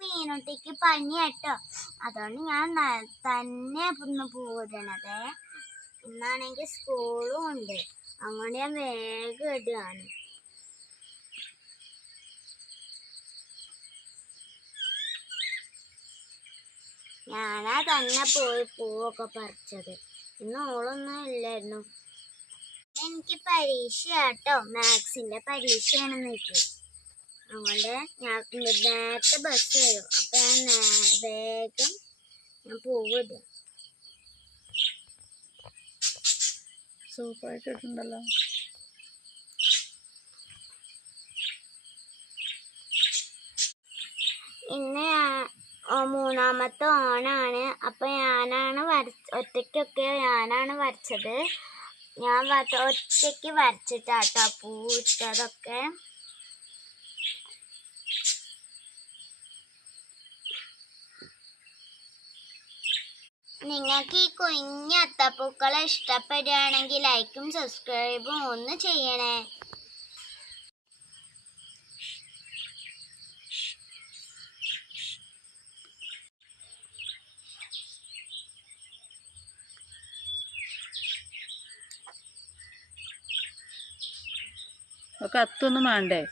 മീനുട്ടിക്ക് പനി കേട്ടോ, അതുകൊണ്ട് ഞാൻ തന്നെ ഒന്ന് പോരണത്. ഇന്നാണെങ്കിൽ സ്കൂളും ഉണ്ട്, അതുകൊണ്ട് ഞാൻ വേഗം ഇടുകയാണ്. ഞാനാ തന്നെ പോയി പൂവൊക്കെ പറിച്ചത്. ഇന്ന് ഓളൊന്നും ഇല്ലായിരുന്നു. എനിക്ക് പരീക്ഷ കേട്ടോ, മാത്സിന്റെ പരീക്ഷയാണെന്ന് എനിക്ക്. അതുകൊണ്ട് ഞാൻ നേരത്തെ ബസ് വരും, അപ്പൊ ഞാൻ വേഗം പൂവിടും. സൂപ്പറായിട്ടുണ്ടല്ലോ. ഇന്ന് മൂന്നാമത്തെ ഓണാണ്. അപ്പൊ ഞാനാണ് ഒറ്റയ്ക്കൊക്കെ ഞാനാണ് വരച്ചത്. ഞാൻ ഒറ്റയ്ക്ക് വരച്ചിട്ടാട്ടോ പൂവിട്ടതൊക്കെ. നിങ്ങൾക്ക് ഈ കുഞ്ഞ അത്തപ്പൂക്കളെ ഇഷ്ടപ്പെടുകയാണെങ്കിൽ ലൈക്കും സബ്സ്ക്രൈബും ഒന്ന് ചെയ്യണേ. കത്തൊന്നും വേണ്ടേ?